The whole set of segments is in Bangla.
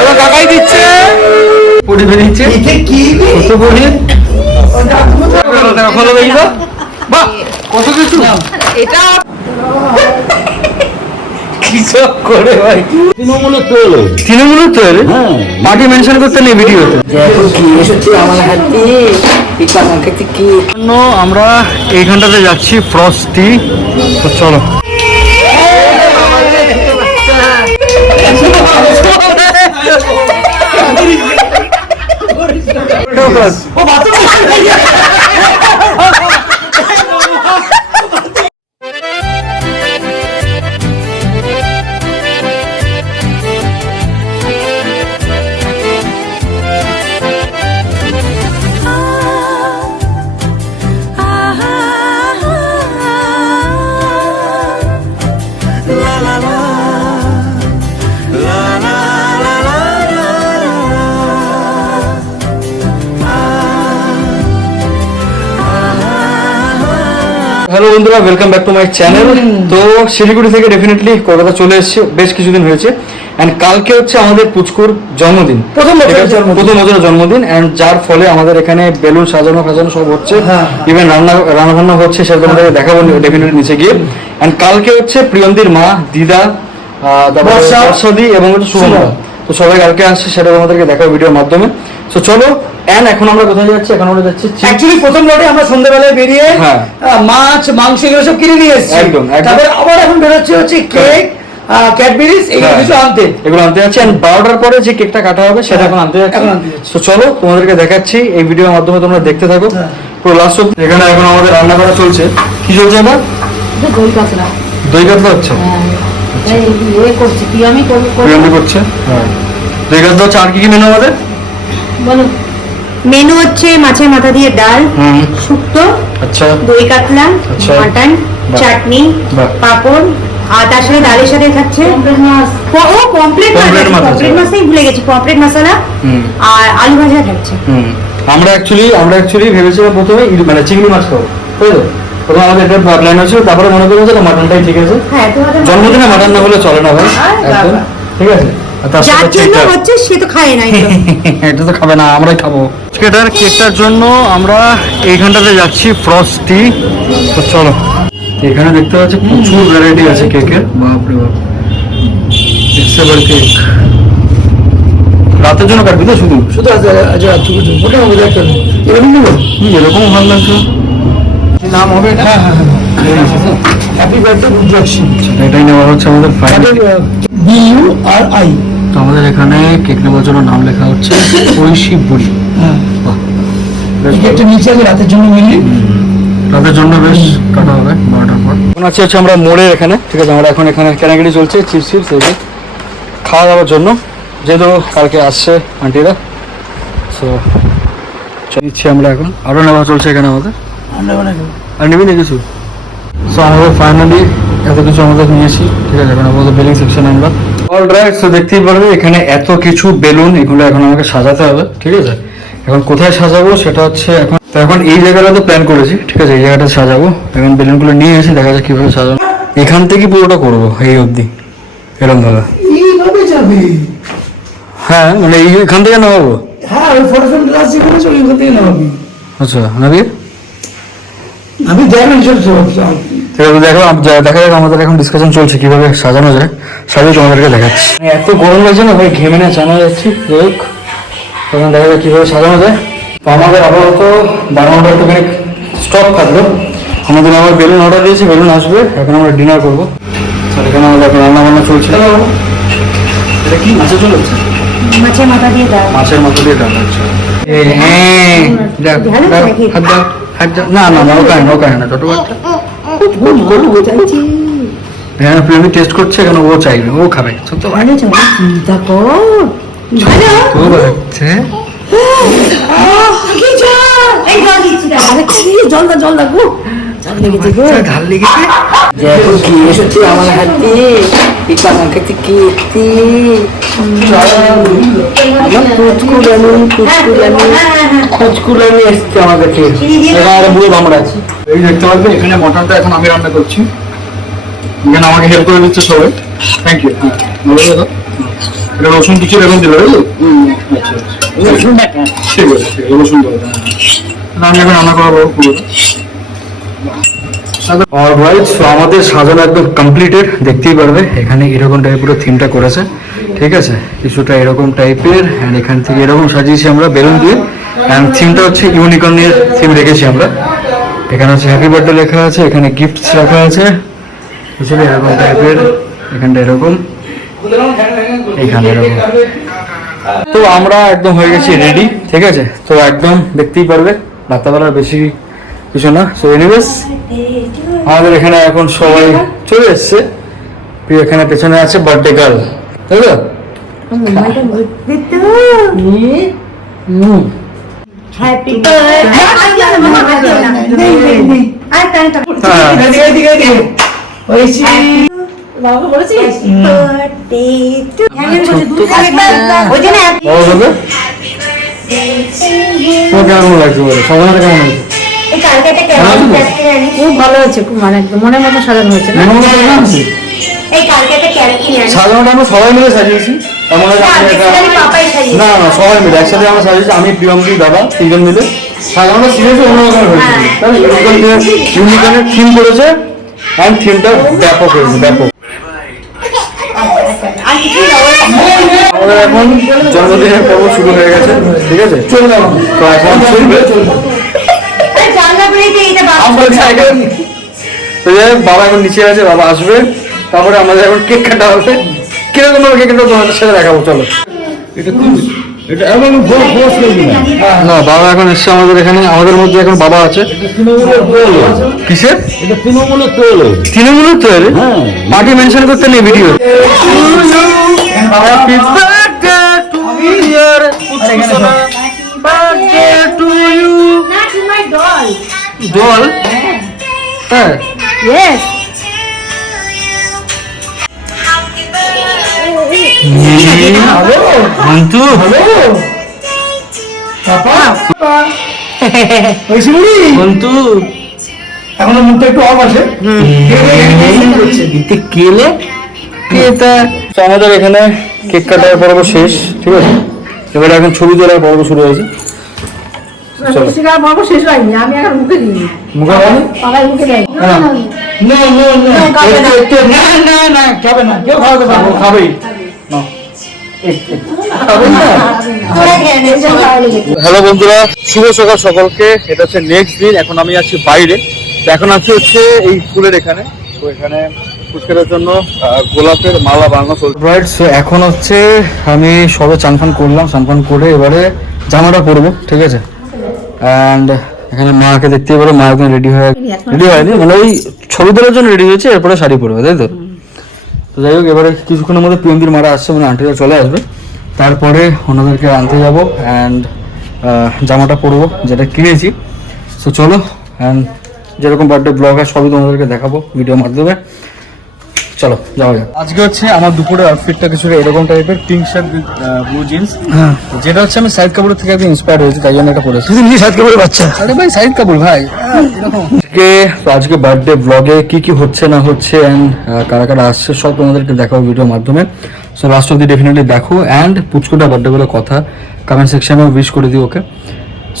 এবার কাকাই দিচ্ছে পড়ি বেরিয়েছে কি কত পড়ি ফলো দেখি তো বাহ কত কিছু এটা কিসব করে ভাই তৃণমূলের তৈরি হ্যাঁ পার্টি মেনশন করতে নেই ভিডিওতে আমরা এইখানটাতে যাচ্ছি ফ্রস্টি তো চলো হ্যালো বন্ধুরা, welcome back to my channel. তো শিলিগুড়ি থেকে ডেফিনেটলি কলকাতা চলে এসেছি, বেশ কিছুদিন হয়েছে। অ্যান্ড কালকে হচ্ছে আমাদের পুচকুর জন্মদিন, প্রথম বছরের জন্মদিন। অ্যান্ড যার ফলে আমাদের এখানে বেলুন সাজানো সব হচ্ছে, ইভেন রান্না হচ্ছে, সেটা তোমাদের দেখাবো ডেফিনেটলি নিচে গিয়ে। অ্যান্ড কালকে হচ্ছে প্রিয়ন্তীর মা, দিদা, তারপর বর্ষাদি এবং হচ্ছে শুভমা। তো সবাই কালকে আসছে, সেটা তোমাদেরকে দেখাবো ভিডিওর মাধ্যমে। তো চলো, এন্ড এখন আমরা কোথায় যাচ্ছি? এখন আমরা যাচ্ছি অ্যাকচুয়ালি প্রথম লটে আমরা সন্ধ্যাবেলায় বেরিয়ে মাছ মাংস এগুলো সব কিনে নিয়ে এসেছি। একদম তারপর আবার এখন বেরোচ্ছে হচ্ছে কেক, ক্যাডবেরিজ, এগুলো কিছু এগুলো আনতে যাচ্ছি। এন্ড 12টার পরে যে কেকটা কাটা হবে সেটা এখন আনতে যাচ্ছি। তো চলো, তোমাদেরকে দেখাচ্ছি এই ভিডিওর মাধ্যমে, তোমরা দেখতে থাকো পুরো লাস্ট অবধি। এখানে এখন আমাদের রান্না করা চলছে। কি চলছে আমার? দই কাতলা হচ্ছে। করছে দই কাতলা হচ্ছে। আর কি কি মেনু আমাদের বলো? মেনু হচ্ছে মাছের মাথা দিয়ে ডাল, শুক্তো, আচ্ছা, দই কাতলা, মাটন, চাটনি, পাপড়, আর তার সাথে ডালের সাথে থাকছে পমফ্রেট মাছই ভুলে গেছি, পমফ্রেট মশলা আর আলু ভাজা থাকছে। আমরা অ্যাকচুয়ালি ভেবেছিলাম প্রথমে মানে চিংড়ি মাছ খাবো, বুঝলো? প্রথমে আমাদের এটা প্ল্যান হয়েছিল, তারপরে মনে করলাম যে মাটনটাই ঠিক আছে। জন্মদিনে মাটন না হলে চলে না ভাই, একদম ঠিক আছে। এটা তো খাবে না, আমরাই খাবো। কেকটার জন্য আমরা এইখানটাতে যাচ্ছি ফ্রস্টি। তো চলো, এখানে দেখতে পাচ্ছি প্রচুর ভ্যারাইটি আছে কেকের, বাপরে বাপ। কেক রাতের জন্য কাটবি তো? শুধু এরকম ভালো লাগতো। নাম হবে হ্যাপি বার্থডে রুদ্রাক্ষী, এটাই নেওয়া হচ্ছে আমাদের ফাইনাল। BURI। তো আমাদের এখানে কেক নেওয়ার জন্য নাম লেখা হচ্ছে ঐশী বুড়ি। একটা নিচে আছে রাতের জন্য মিলি, রাতের জন্য বেশ কাটা হবে 12টার পর। এখন আছে হচ্ছে আমরা মোড়ে এখানে, ঠিক আছে। আমরা এখন এখানে কেনাকাটি চলছে, চিপস এই খাওয়া দাওয়ার জন্য, যেহেতু কালকে আসছে আন্টিরা। সো নিচ্ছি আমরা এখন, আরও নেওয়া চলছে এখানে আমাদের। আর নিবি না কিছু? সো আমাদের ফাইনালি এত কিছু আমাদের নিয়েছি, ঠিক আছে। এখন আমাদের বেলিং সেকশন আমরা অলরাইট। সো দেখতেই পারবে এখানে এত কিছু বেলুন, এগুলো এখন আমাকে সাজাতে হবে, ঠিক আছে। এখন কোথায় সাজাবো সেটা হচ্ছে এখন এই জায়গাটা তো প্ল্যান করেছি, ঠিক আছে। এই জায়গাটা সাজাবো, এখন বেলুনগুলো নিয়ে এসে দেখা যাক কিভাবে সাজাবো। এখান থেকে পুরোটা করবো এই অবধি, এরকম ভাবে। হ্যাঁ, মানে এইখান থেকে নামাবো। হ্যাঁ, ওই ফটোফ্রেম গ্লাস যেখানে আছে ওইখান থেকে নামাবি। আচ্ছা, নাবি আমি দেখেন দেখো, দেখা যাক। আমাদের এখন ডিসকাশন চলছে কিভাবে সাজানো যায়, সাজিয়ে তোমাদেরকে দেখাচ্ছি। এত গরম লাগছে না ভাই, ঘেমে না জানা যাচ্ছি। তখন দেখা যাক কিভাবে সাজানো যায়। তো আমাদের আপাতত বানানোটা একটুখানি স্টক থাকলো। আমাদের আবার বেলুন অর্ডার দিয়েছি, বেলুন আসবে। এখন আমরা ডিনার করবো। স্যার, এখানে আমাদের এখন রান্না বান্না চলছে। এটা কি মাছের ঝোল হচ্ছে? মাছের মাথা দিয়ে ডাল। মাছের মাথা দিয়ে ডাল হচ্ছে। না না না, ওখানে না, ছোট বাচ্চা। হ্যাঁ, প্রেমী টেস্ট করছে, কেন ও চাইবে, ও খাবে। ছোট জল লাগবো, ঢাল লেগেছে। আমার হাতে কুচকুলানি এসছে আমার কাছে। বুড়ো ভামড়া আছে, এই দেখতে পাচ্ছি। এখানে মটনটা এখন আমি রান্না করছি, এখানে আমাকে হেল্প করে দিচ্ছে সবাই। Thank you. হ্যাঁ, এটা রসুন কিছু এখন দিল বুঝলি? রসুনটা ঠিক আছে ঠিক আছে, রসুন দেবো। আমি এখন রান্না করাবো পুরোটা। অলরাইট, সো আমাদের সাজানো একদম কমপ্লিটেড, দেখতেই পারবে এখানে এরকম টাইপের পুরো থিমটা করেছে, ঠিক আছে, কিছুটা এরকম টাইপের, অ্যান্ড এখান থেকে এরকম সাজিয়েছি আমরা বেলুন দিয়ে, অ্যান্ড থিমটা হচ্ছে ইউনিকর্নের থিম রেখেছি আমরা। এখানে হচ্ছে হ্যাপি বার্থডে লেখা আছে, এখানে গিফটস রাখা আছে, বুঝলি এরকম টাইপের, এখানটা এরকম, এখানে এরকম। তো আমরা একদম হয়ে গেছি রেডি, ঠিক আছে, তো একদম দেখতেই পারবে রাত্রাবেলার বেশি কিছু না। সো এনিওয়েজ আমাদের এখানে এখন সবাই চলে এসছে, তুই এখানে পেছনে আছে বার্থডে গার্ল, তাই তো? হ্যাপি কেমন লাগছে বলো, সবাই কেমন লাগছে? খুব ভালো হয়েছে, খুব মানে একদম মনের মতো সাজানো হয়েছে না? সাজানোটা আমরা সবাই মিলে সাজিয়েছি, এমন না না না, সবাই মিলে একসাথে আমরা সাজিয়েছি, আমি প্রিয়ঙ্কি দাদা তিনজন মিলে সাজানোটা সিরিয়াসলি অন্যরকম হয়েছে, ইউনিকর্নের থিম করেছে, অ্যান্ড থিমটা ব্যাপক হয়েছে, ব্যাপক। আমাদের এখন জন্মদিনের পর্ব শুরু হয়ে গেছে, ঠিক আছে, চলবে তো এখন চলবে। তো যাই হোক, বাবা এখন নিচে আছে, বাবা আসবে, তারপরে আমাদের এখন কেক কাটা হবে। কিরকম ভাবে কেক কাটা তোমাদের সাথে দেখাবো, চলো। না, বাবা এখন এসছে আমাদের এখানে, আমাদের মধ্যে এখন বাবা আছে। কিসের? তৃণমূলের তৈরি, পার্টি মেনশন করতে নেই ভিডিও। দল, হ্যাঁ, এখনো মুখটা একটু অফ আছে। আমাদের এখানে কেক কাটার পর্ব শেষ, ঠিক আছে, এবারে এখন ছবি তোলার পর্ব শুরু হয়েছে। শেষ হয়নি, আমি এখন মুখে দিইনি, মুখে হয় মুখে দেয় খাবেই। হ্যালো বন্ধুরা, শুভ সকাল সকলকে। এটা হচ্ছে নেক্সট দিন, এখন আমি আছি বাইরে, এখন আছি হচ্ছে এই স্কুলের এখানে, তো এখানে পুচকারের জন্য গোলাপের মালা বানানো চলছে। রাইট, সো এখন হচ্ছে আমি সবে চানফান করলাম, চানফান করে এবারে জামাটা পরবো, ঠিক আছে, অ্যান্ড এখানে মাকে দেখতেই পারো, মা এখন রেডি হয়নি, মানে ওই ছবি তোলার জন্য রেডি হয়েছে, এরপরে শাড়ি পরবে, তাই তো? তো যাই হোক, এবারে কিছুক্ষণের মধ্যে প্রিয়ঙ্কির মারা আসছে, মানে আন্টিরা চলে আসবে, তারপরে ওনাদেরকে আনতে যাবো, অ্যান্ড জামাটা পরবো যেটা কিনেছি। সো চলো, অ্যান্ড যেরকম বার্থডে ব্লগ হয় সবই তোমাদেরকে দেখাবো ভিডিও মাধ্যমে, চলো যাওয়া যাক। আজকে হচ্ছে আমার দুপুরের আউটফিটটা কিছুটা এরকম টাইপের, pink shirt with blue jeans, যেটা হচ্ছে আমি সাইদ কাপুরের থেকে একদম ইন্সপায়ার হয়েছি, তাই জন্য এটা পরেছি। তুমি সাইদ কাপুরের বাচ্চা? আরে ভাই, সাইদ কাপুর ভাই। আজকে বার্থডে ব্লগে কি কি হচ্ছে না হচ্ছে অ্যান্ড কারা কারা আসছে সব তোমাদেরকে দেখাবো ভিডিওর মাধ্যমে। সো লাস্ট অব্দি ডেফিনেটলি দেখো, অ্যান্ড পুচকুটা বার্থডে বলে কথা কমেন্ট সেকশনে উইশ করে দিও ওকে।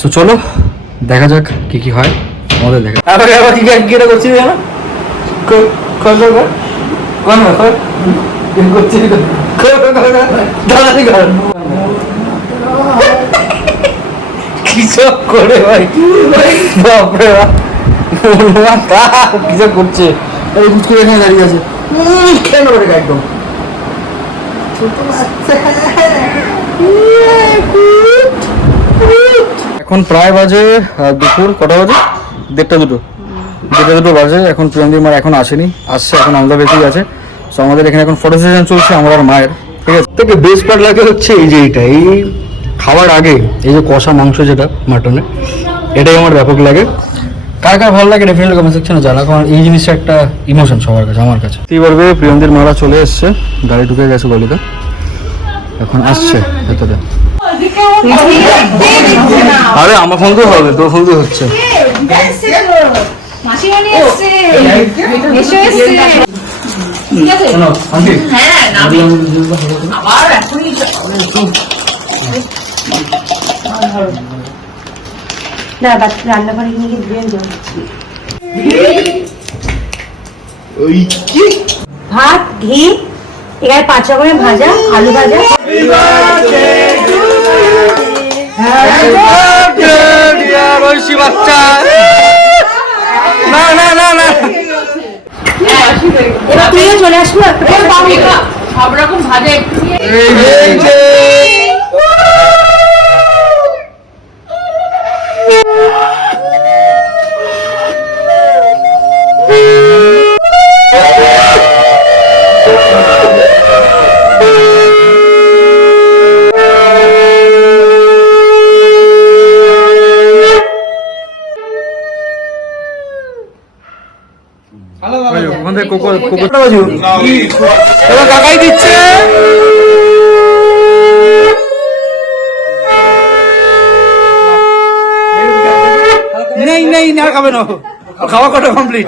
সো চলো দেখা যাক কি কি হয় আমাদের, দেখা আবার কি করছি জানো, কিসব করে ভাই, বাপরে কিসব করছে, এখানে দাঁড়িয়ে আছে, কেন করে একদম এখন প্রায় বাজে দুপুর কটা বাজে, দেড়টা দুটো বাজে। এখন প্রিয়ঙ্কির মার এখন আসেনি, আসছে এখন আমাদের বেশি আছে। সো আমাদের এখানে এখন ফটো সেশন চলছে আমার আর মায়ের, ঠিক আছে। থেকে বেস্ট পার্ট লাগে হচ্ছে এই যে এইটা, এই খাওয়ার আগে এই যে কষা মাংস যেটা মাটনে, এটাই আমার ব্যাপক লাগে। কার কার ভালো লাগে ডেফিনেটলি কমেন্ট সেকশনে জানা, কারণ এই জিনিসটা একটা ইমোশন সবার কাছে, আমার কাছে। এইবারে প্রিয়ঙ্কির মারা চলে এসছে, গাড়ি ঢুকে গেছে গলিতে, এখন আসছে ভেতরে। আরে আমার ফোন তো হবে, তোর ফোন তো হচ্ছে। ঠিক আছে? শোনো, আন্টি হ্যাঁ, নাবি। আবার এখনই রান্নাঘরে গিয়ে দিয়ে জল ভাত ঘি এখানে 5 রকমের ভাজা আলু ভাজা বাচ্চা না না না না এবার তুইও চলে আসবো সব রকম ভাজা একটু নিয়ে ওখান থেকে কোকোটা বাজু এবার কাকাই দিচ্ছে নেই নেই না খাবে না খাওয়া কটা কমপ্লিট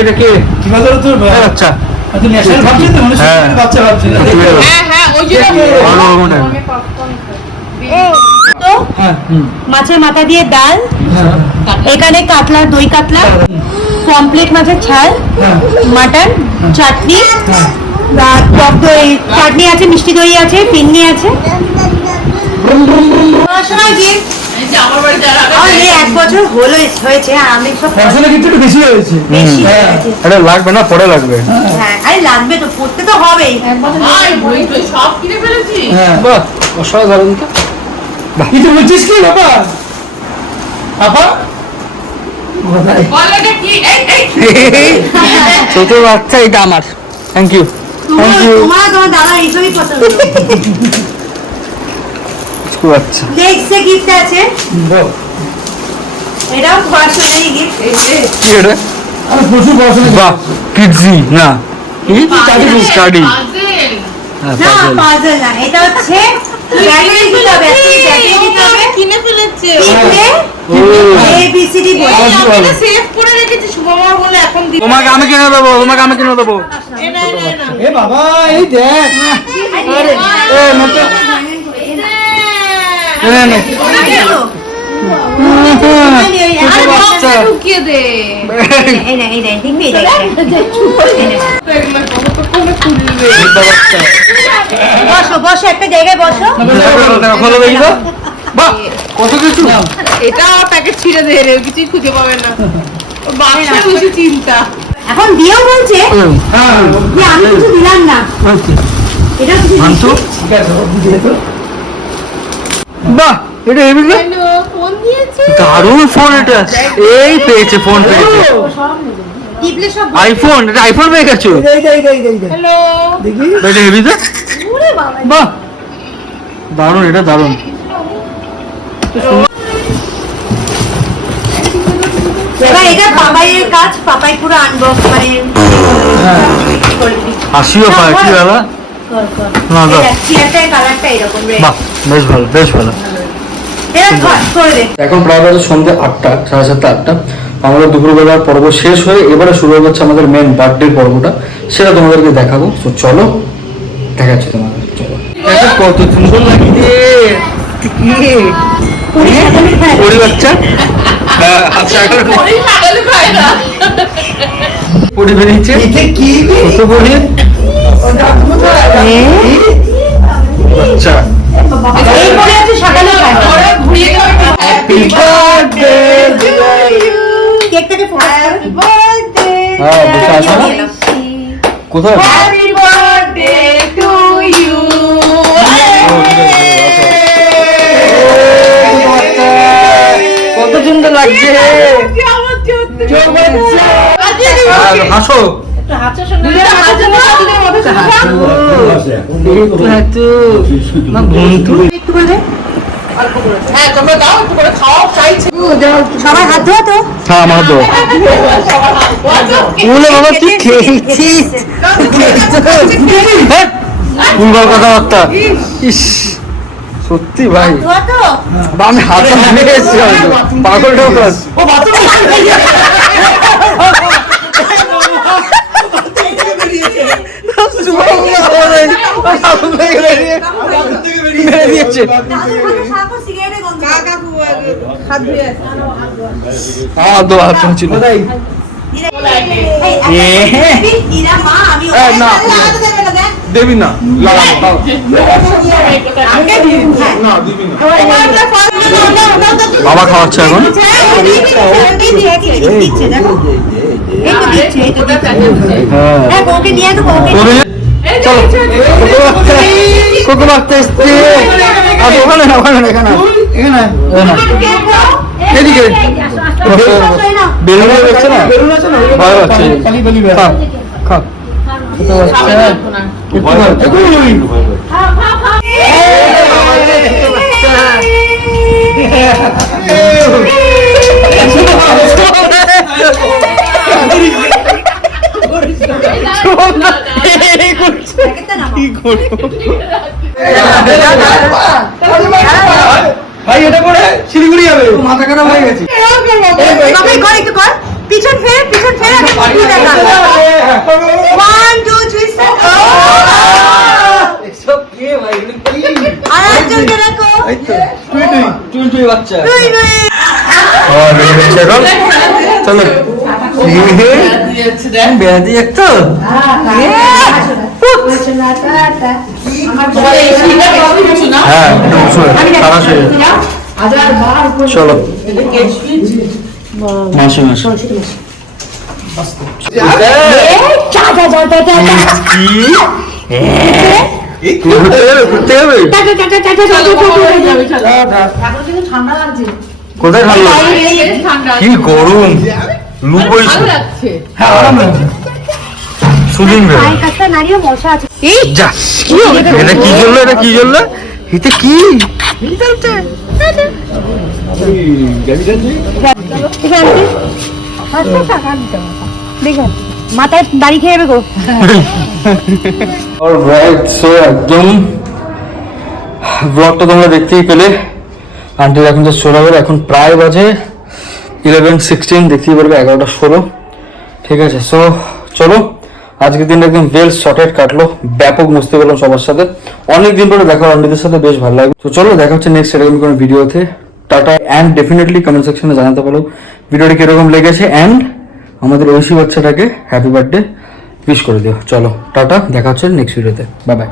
এটা কে কি ভালো তোর আচ্ছা তুই ন্যাশনাল ভাবছিস তো মানুষ হ্যাঁ। বাচ্চা ভাবছিস হ্যাঁ ওই যে ভালো মনে হয়। তো হ্যাঁ মাছের মাথা দিয়ে ডাল এখানে কাতলা দই কাতলা পমপ্লেট মাছের ছাল মাটন চাটনি টক দই চাটনি আছে মিষ্টি দই আছে পিন্নি আছে পড়াশোনায় গিয়ে এই যে আমার বাড়িতে আমার এই 1 বছর হলো হয়েছে আর আমি সব পড়াশোনা কিন্তু একটু বেশি হয়েছে বেশি হয়ে গেছে। এটা লাগবে না পরে লাগবে হ্যাঁ আরে লাগবে তো পড়তে তো হবেই ভাই বই টই সব কিনে ফেলেছি হ্যাঁ বাহ অসাধারণ তো কিছু বলছিস কি বাবা আপা কোথায় বল এটা কি এই ছোট বাচ্চা এটা আমার থ্যাংক ইউ থ্যাংক ইউ তোমার দাদা এইসবই পছন্দ ছোট বাচ্চা লেগসে গিফট আছে বল এটাও পড়াশোনায় গিফট কি এটা আমি প্রচুর পড়াশোনা বাহ কিডজি না কি স্টাডি পাজেল না পাজল না এটা হচ্ছে ব্যাটারি দিতে হবে ব্যাটারি দিতে হবে কিনে ফেলেছে তিনটে এ বি সি ডি বলে এই আমি এটা সেভ করে রেখেছি শুভমা বলে এখন দিতে তোমাকে আমি কিনে দেবো তোমাকে আমি কিনে দেবো এটা না এ বাবা এই দেখ এ মতো নে নে ছোট বাচ্চা ঢুকিয়ে দে এই না দেখবি এই বসো বসো একটা জায়গায় বসো খোলো দেখি তো বাহ কত কিছু এটা প্যাকেট ছিঁড়ে দে রে কিছুই খুঁজে পাবে না ওর বাচ্চা বেশি চিন্তা এখন দিয়েও বলছে হ্যাঁ যে আমি কিছু দিলাম না এটা কিছু মানসু ঠিক আছে ও বুঝিয়ে তো বাহ এটা হেভি না হ্যালো ফোন দিয়েছে দারুণ ফোন এটা এই পেয়েছে ফোন পেয়েছে টিপলে সব আইফোন এটা আইফোন পেয়ে গেছো এই হ্যালো দেখি এটা হেভি তো বাহ দারুণ এটা দারুণ এবার এটা পাপাইয়ের কাজ পাপাই পুরো আনবক্স মানে হাসিও পায় কি দাদা না দাও চেয়ারটার কালারটা এরকম red। বাহ বেশ ভালো বেশ ভালো এটা করে দে এখন প্রায় বাজে সন্ধ্যে 8টা 7:30 8টা আমাদের দুপুরবেলার পর্ব শেষ হয়ে এবারে শুরু হয়ে যাচ্ছে আমাদের মেন বার্থডে পর্বটা সেটা তোমাদেরকে দেখাবো তো চলো দেখাচ্ছি তোমাদের চলো কত সুন্দর লাগছে ওরে বাচ্চা আচ্ছা এখন পরে পাগলে খায় না পড়ে বেরিয়েছে এটা কি কত পড়ে বাচ্চা এই পরে আছে সকালে খায় পরে ঘুরিয়ে খাবে হ্যাপি বার্থডে কেকটাকে ফোকাস করো হ্যাঁ বসে আসো না কোথায় হ্যাপি বার্থডে টু ইউ কত সুন্দর লাগছে আর হাসো একটু করে দে। হ্যাঁ তোমরা দাও একটু করে খাওয়াও চাইছে সবাই হাত ধোয়া তো হ্যাঁ আমার তো বলে বাবা তুই খেয়েছিস ভুলবার কথাবার্তা ইস সত্যি ভাই ধোয়া তো বা আমি হাতে নিয়ে এসেছি হয়তো। পাগল ঢোকাস ও বাথরুম মেরে দিয়েছে সিগারেটের গন্ধ হাত ধুয়ে আসো। আমার তো বাথরুম ছিল মা আমি না। হাত দেবে না দেখ দেবি না লাগাবো আমাকে দিবি না দিবি না ওটা ফল বাবা খাওয়াচ্ছে এখন দিচ্ছে দেখো এই তো দিচ্ছে এই তো দিচ্ছে হ্যাঁ হ্যাঁ ওকে নিয়ে তো ওকে চলো কোকো মারতে এসছে আর ওখানে না ওখানে না এখানে এখানে এদিকে বেলুন দেখছে না বেলুন আছে না ভয় পাচ্ছে খালি খালি খা খা ভাই এটা করে শিলিগুড়ি যাবে মাথা খারাপ হয়ে গেছে বাবা কর একটু কর পিছন ফের আগে পিছন দেখা 1 2 3 স্টার্ট সব কে ভাই এটা কি আর একজনকে রাখো এই তো টুই টুই বাচ্চা তুই তুই और मेरे चलो चलो बेहदी एक तो हाँ सारा से चलो मासी मासी ঘুরতে হবে কোথায় ঠান্ডা কি গরম লু বইছে হ্যাঁ আরাম লাগছে সুদিন রে কাছটা নারিয়ে মশা আছে যা এটা কি জ্বললো এটা কি জ্বললো এতে কি মাথায় দাড়ি খেয়ে যাবে গো অলরাইট সো একদম ব্লগটা তোমরা দেখতেই পেলে আন্টির এখন যে 16 হবে এখন প্রায় বাজে 11:16 দেখতেই পারবে 11:16 ঠিক আছে সো চলো আজকের দিনটা একদম ওয়েল শর্টেড কাটলো ব্যাপক মস্তি করলাম সবার সাথে অনেক দিন পরে দেখা আন্টিদের সাথে বেশ ভালো লাগবে তো চলো দেখা হচ্ছে নেক্সট এরকম কোনো ভিডিওতে টাটা অ্যান্ড ডেফিনেটলি কমেন্ট সেকশনে জানাতে পারো ভিডিওটি কিরকম লেগেছে অ্যান্ড আমাদের ঐশী বাচ্চাটাকে হ্যাপি বার্থডে উইশ করে দিও চলো টাটা দেখা হচ্ছে নেক্সট ভিডিওতে বাই বাই